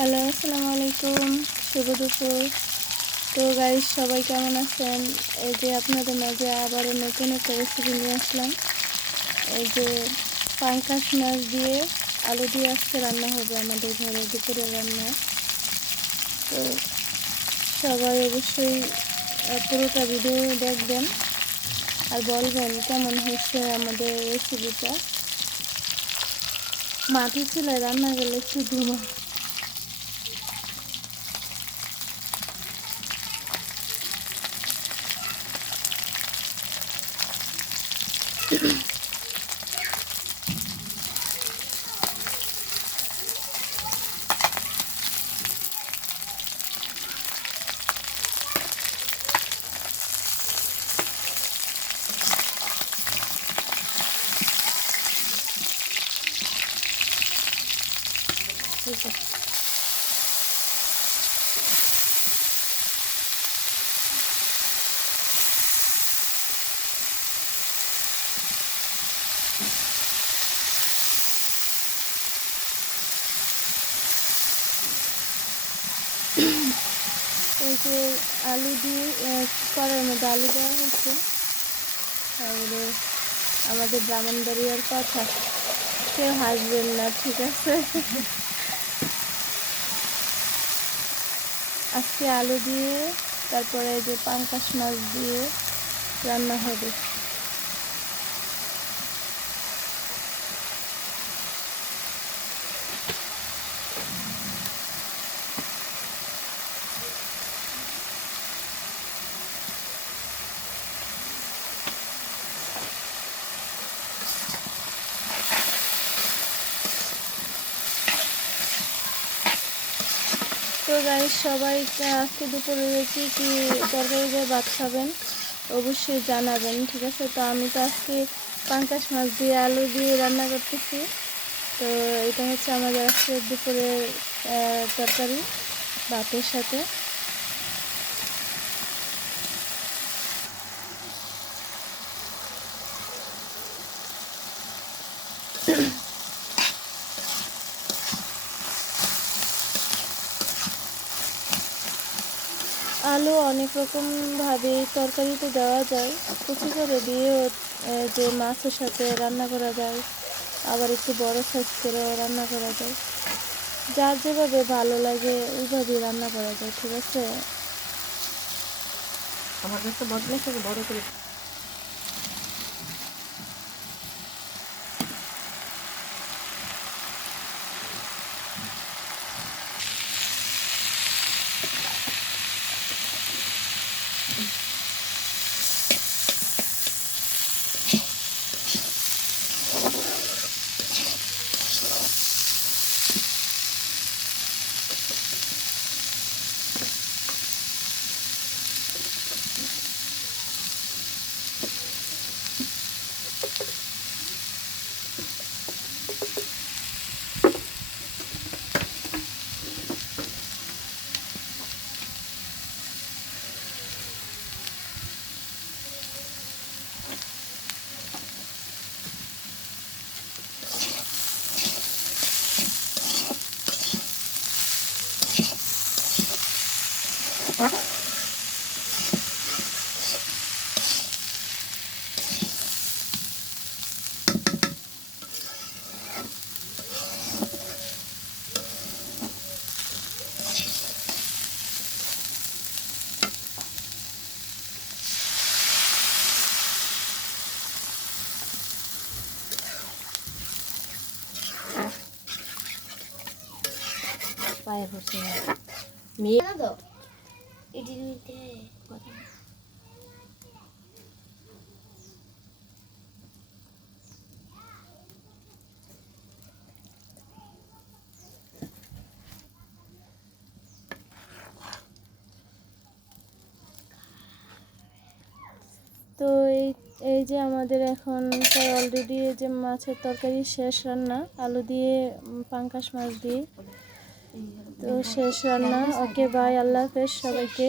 Hello, আসসালামু আলাইকুম, শুভ দুপুর। তো গাইজ সবাই কেমন আছেন? এই যে আপনাদের মাঝে আবারও নতুন একটা রেসিপি নিয়ে আসলাম। এই যে পাঙ্কাশ মাছ দিয়ে আলু দিয়ে আজকে রান্না হবে আমাদের ঘরে দুপুরে রান্না। তো সবাই অবশ্যই পুরোটা ভিডিও দেখবেন। আর বলবেন কেমন হয়েছে আমাদের রেসিপিটা মাটি চুলায় রান্না করলে শুধু ঠিক আছে এই যে আলু দিয়ে করার মধ্যে আলু দেওয়া হয়েছে। তারপরে আমাদের ব্রাহ্মণ ব্রাহ্মণবাড়িয়ার কথা। কেউ হাসবেন না, ঠিক আছে? আজকে আলু দিয়ে, তারপরে যে পাঙ্কাশ মাছ দিয়ে রান্না হবে। তো গাই সবাই, আজকে দুপুরে কি কি তরকারি দিয়ে ভাত খাবেন? অবশ্যই জানাবেন, ঠিক আছে? তো আমি তো আজকে পাঙ্কাশ মাছ দিয়ে আলু দিয়ে রান্না করতেছি। তো এটা হচ্ছে আমাদের আজকে দুপুরের তরকারি, ভাতের সাথে। আলু অনেক রকম ভাবে তরকারিতে দেওয়া যায়। কুচি করে দিয়েও যে মাছের সাথে রান্না করা যায়, আবার একটু বড় সাইজ করেও রান্না করা যায়। যার যেভাবে ভালো লাগে ওইভাবেই রান্না করা যায়, ঠিক আছে? আমার কাছে বদলে বড় করে Vai, você. Me... তো এই এই যে আমাদের এখন অলরেডি যে মাছের তরকারি শেষ রান্না, আলু দিয়ে পাঙ্কাশ মাছ দিয়ে। তো শেষ রান্না। ওকে বাই আল্লাহ হাফেজ সবাইকে।